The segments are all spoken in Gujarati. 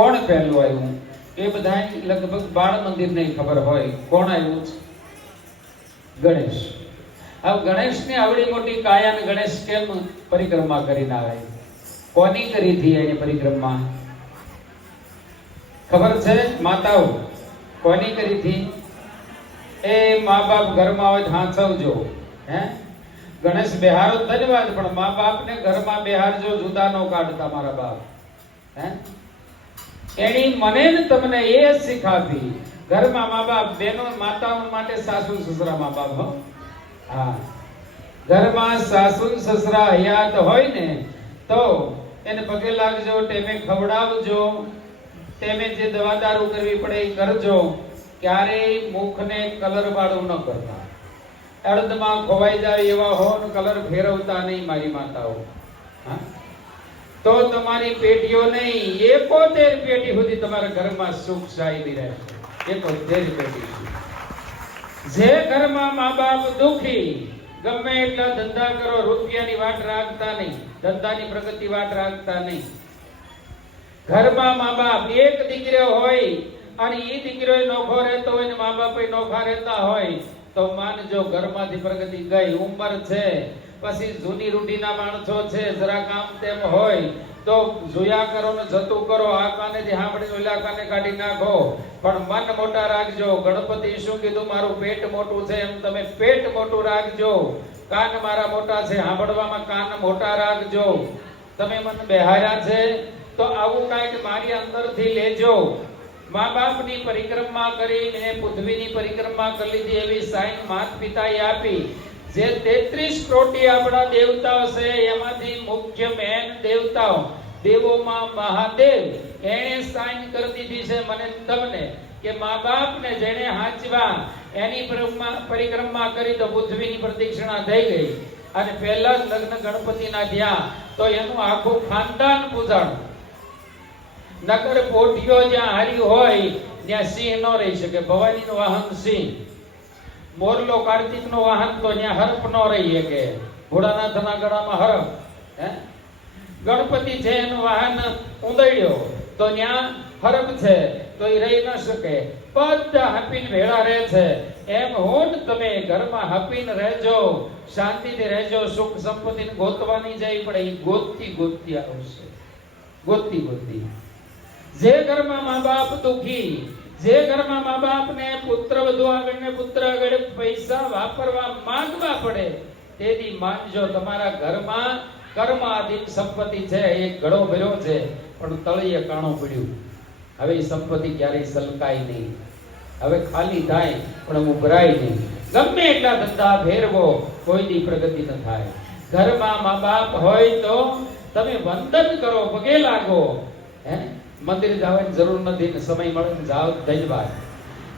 કોણ પહેલું આવ્યું એ બધા લગભગ બાળ મંદિર ને ખબર હોય કોણ આવ્યું છે? ગણેશ. હવે ગણેશની આવડી મોટી કાયા ગણેશ કેમ પરિક્રમા કરીને આવે? કોની કરી હતી એની પરિક્રમા ખબર છે? માતાઓ કોની કરી હતી? એ મા બાપ ઘરમાં હોય હાંચવજો. હે ગણેશ બેહારો ધન્યવાદ, પણ મા બાપ ને ઘરમાં બેહારજો, જુદા નો કાઢતા મારા બાપ. હે એની મને ને તમને એ શીખાવી. ઘરમાં મા બાપ બેનો માતાઓ માટે સાસુ સસરા મા બાપ. હા, ઘરમાં સાસુ સસરા હયાત હોય ને તો એને પગે લાગજો, ટેમે ખવડાવજો, ટેમે જે દવા દારૂ કરવી પડે એ કરજો. ક્યારેય મુખને કલર વાળું ન કરતા. અડધમાં ખોવાઈ જાય એવા હો ને કલર ફેરવતા નહીં મારી માતાઓ. હા, તો તમારી પેટીઓ નહીં 71 પેટી સુધી તમારા ઘરમાં સુખ શાંતિ રહેશે. 71 પેટી. જે ઘરમાં મા બાપ દુખી, ગમે એટલા ધંધા કરો, રૂપિયાની વાટ રાખતા નહીં, ધંધાની પ્રગતિ વાટ રાખતા નહીં. ઘરમાં મા બાપ એક દીકરો હોય અને એ દીકરો નોખો રહેતો હોય ને મા બાપ નોખા રહેતા હોય તો માનજો ઘરમાંથી પ્રગતિ ગઈ. ઉંમર છે, પછી જૂની રૂઢીના માણસો છે, જરા કામ તેમ હોય તો જોયા કરો ને જતું કરો. આ કાનેથી સાંભળી ઓલા કાને કાઢી નાખો, પણ મન મોટા રાખજો. ગણપતિ શું કીધું? મારું પેટ મોટું છે, એમ તમે પેટ મોટું રાખજો. કાન મારા મોટા છે, સાંભળવામાં કાન મોટા રાખજો. તમે મન બેહાર્યા છે તો આવું કાંઈક મારી અંદરથી લેજો. મા બાપની પરિક્રમા કરી, મેં પૃથ્વીની પરિક્રમા કરી લીધી એવી સાઈન માત પિતાએ આપી. જે 33 કોટી આપણા દેવતાઓ છે એમાંથી મુખ્ય મેન દેવતાઓ દેવોમાં મહાદેવ એણે સાઈન કરી દીધી છે મને તમને કે મા બાપને જેણે હાચવા એની પરિક્રમા કરી તો પૃથ્વીની પ્રદક્ષિણા થઈ ગઈ. અને પહેલા જ લગ્ન ગણપતિના થયા તો એનું આખું ખાનદાન પૂજાણ. નગર પોઠીઓ જ્યાં હારી હોય ત્યાં સિંહ ન રહી શકે. ભવાનીનું વાહન સિંહ, મોરલો કાર્તિકનું વાહન તો ત્યાં હરપ ન રહી શકે. ભોળાનાથના ગળામાં હરપ. ગણપતિ છે એનું વાહન ઉંદડ્યો તો ત્યાં હરપ છે તો એ રહી ન શકે. બધા હપીને ભેળા રહે છે. એમ હું તમે ઘરમાં હપીને રહેજો, શાંતિથી રહેજો. સુખ સંપત્તિ ગોતવાની જાય પડે એ ગોતતી ગોતતી આવશે. ગોતતી ગોતતી. જે ઘરમાં મા બાપ દુખી, જે ઘરમાં મા બાપ ને પુત્ર વધુ આગળ ને પુત્ર આગળ પૈસા વાપરવા માંગવા પડે તેથી માનજો તમારા ઘરમાં કર્માધીન સંપત્તિ છે. એક ઘડો ભર્યો છે પણ તળિયે કાણું પડ્યું. હવે એ સંપત્તિ ક્યારેય સલકાય નહીં. હવે ખાલી થાય પણ ઉભરાય નહીં. ગમે એટલા ધંધા ફેરવો કોઈની પ્રગતિ ન થાય. ઘરમાં મા બાપ હોય તો તમે વંદન કરો, પગે લાગો. હે મંદિર જવાની જરૂર નથી, સમય મળે જાઓ, ધન્યવાદ.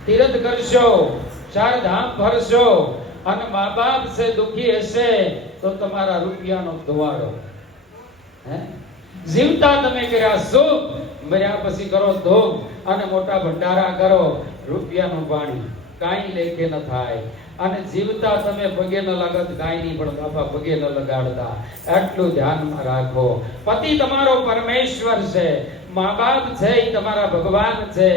તીર્થ કરશો, 4 ધામ ભરશો અને મા બાપ છે દુખી હશે તો તમારા રૂપિયાનો ધોવાડો. હે જીવતા તમે કર્યા શુભ, મર્યા પછી કરો ધૂપ અને મોટા ભંડારા કરો. રૂપિયાનું પાણી કાંઈ લેખે ન થાય. અને જીવતા તમે પગે ન લગત કાંઈ નહીં, પણ બાપા પગે ન લગાડતા. આટલું ધ્યાનમાં રાખો. પતિ તમારો પરમેશ્વર છે, મા બાપ છે એ તમારા ભગવાન છે,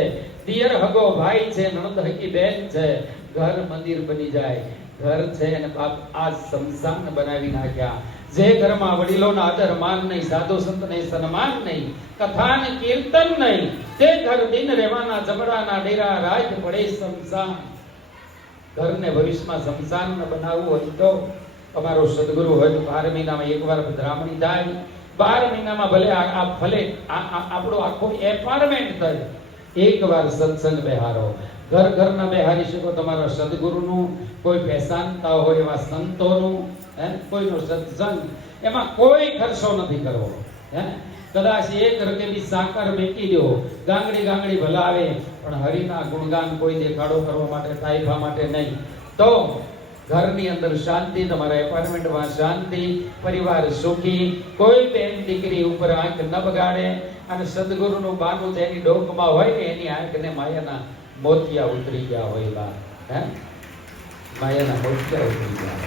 દિયર હગો ભાઈ છે, નણંદ હકી બેન છે. ઘર મંદિર બની જાય. ઘર છે અને બાપ આ સંસાન બનાવી નાખ્યા. જે ઘરમાં વડીલોના આદર માન નહીં, સાધુ સંતને સન્માન નહીં, કથા ને કીર્તન નહીં, તે ઘર દિન રહેવાના જમડાના ડેરા રાજ પડે સંસાન. ઘરને ભવિષ્યમાં સંસાન બનાવવું હોય તો અમારો સદગુરુ હોય તો 12 મહિનામાં એકવાર બ્રાહ્મણી થાય. 12 મહિનામાં ભલે આપણું આખું એપાર્ટમેન્ટ થાય, એકવાર સત્સંગ બેહારો. ઘરના બેહારી શકો તમારા સદગુરુનું, કોઈ બેસાનતા હોય એવા સંતોનું, કોઈનો સત્સંગ. એમાં કોઈ ખર્ચો નથી કરવો. કદાચ 1 રકેબી સાકર મેકી દો, ગાંગડી ભલાવે, પણ હરિના ગુણગાન કોઈ દેખાડો કરવા માટે, તાઇફા માટે નહીં. તો ઘરની અંદર શાંતિ, તમારા એપાર્ટમેન્ટમાં શાંતિ, પરિવાર સુખી. કોઈ બેન દીકરી ઉપર આંખ ન બગાડે. અને સદગુરુનું બાનું જેની ડોકમાં હોય ને એની આંખને માયાના મોતિયા ઉતરી ગયા હોય. માયાના મોતિયા ઉતરી ગયા.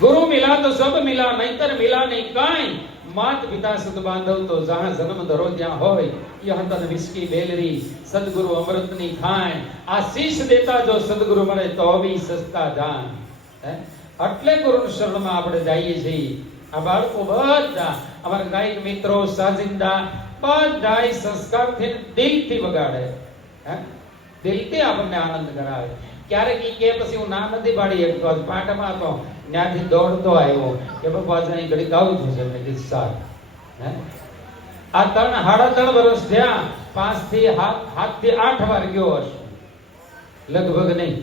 ગુરુ મિલા તો સબ મિલા, નહીતર મિલા નહીં કાંઈ. मात पिता सुत बांधव तो जहां जन्म धरो ત્યાં હોય યહ તન વિસ્કી બેલરી સદગુરુ અમૃતની ખાય આશીષ દેતા જો સદગુરુ મળે તો બી સસ્તા જાન એટલે ગુરુ શરણમાં આપણે જઈએ છીએ આ બાળકો બધા અમારા ગાયક મિત્રો સાજિંદા બધાય સંસ્કારથી દિલથી વગાડે દિલથી આપણને આનંદ કરાવે ક્યારેક ઈ કે પછી હું ના નથી પાડી શકતો આજ પાઠમાં તો ત્યાંથી દોડતો આવ્યો કે બાપા આજે અહીં ઘડી ગાવું છે મેં કીધું સારું આ 3.5 વર્ષ થયા 5 થી 7 થી 8 વાર ગયો હશે લગભગ નહીં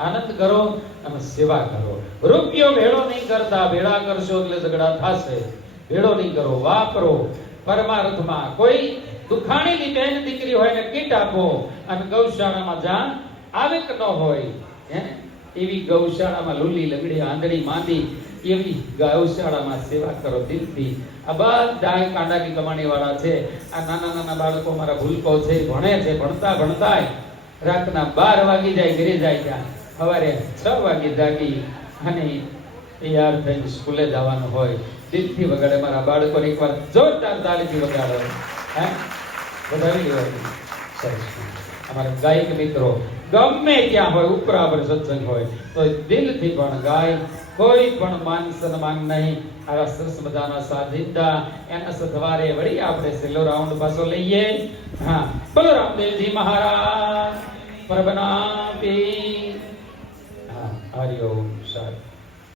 આનંદ કરો અને સેવા કરો રૂપિયો ભેળો નહીં કરતા ભેળા કરશો એટલે ઝઘડા થશે ભેળો નહીં કરો વાપરો પરમાર્થમાં કોઈ દુખાણીની બેન દીકરી હોય ને કીટ આપો અને ગૌશાળામાં જા આવે કે ન હોય એવી ગૌશાળામાં લુલી લંગડી આંધળી માંદી એવી ગૌશાળામાં સેવા કરો દિલથી આ બધા કાંડાની કમાણી વાળા છે આ નાના નાના બાળકો મારા ભૂલકો છે ભણે છે ભણતા રાતના 12 વાગી જાય ઘરે જાય ત્યાં સવારે 6 વાગે જાગી અને તૈયાર થઈને સ્કૂલે જવાનું હોય દિલથી વગાડે મારા બાળકોને એકવાર જોરદાર તાળીથી વગાડો વધાવી લેવાનું સરસ અમારા ગાયક મિત્રો ગમે ત્યાં હોય ઉપરા પર સત્સંગ હોય તો દિલથી પણ ગાય કોઈ પણ માન સન્માન નહીં આવા સરસ મજાના સાજિંદા એના સથવારે વળી આપણે છેલ્લો રાઉન્ડ પાછો લઈએ હા બોલો રામદેવજી મહારાજ પરબના પી હા હરિ ઓમ શાંતિ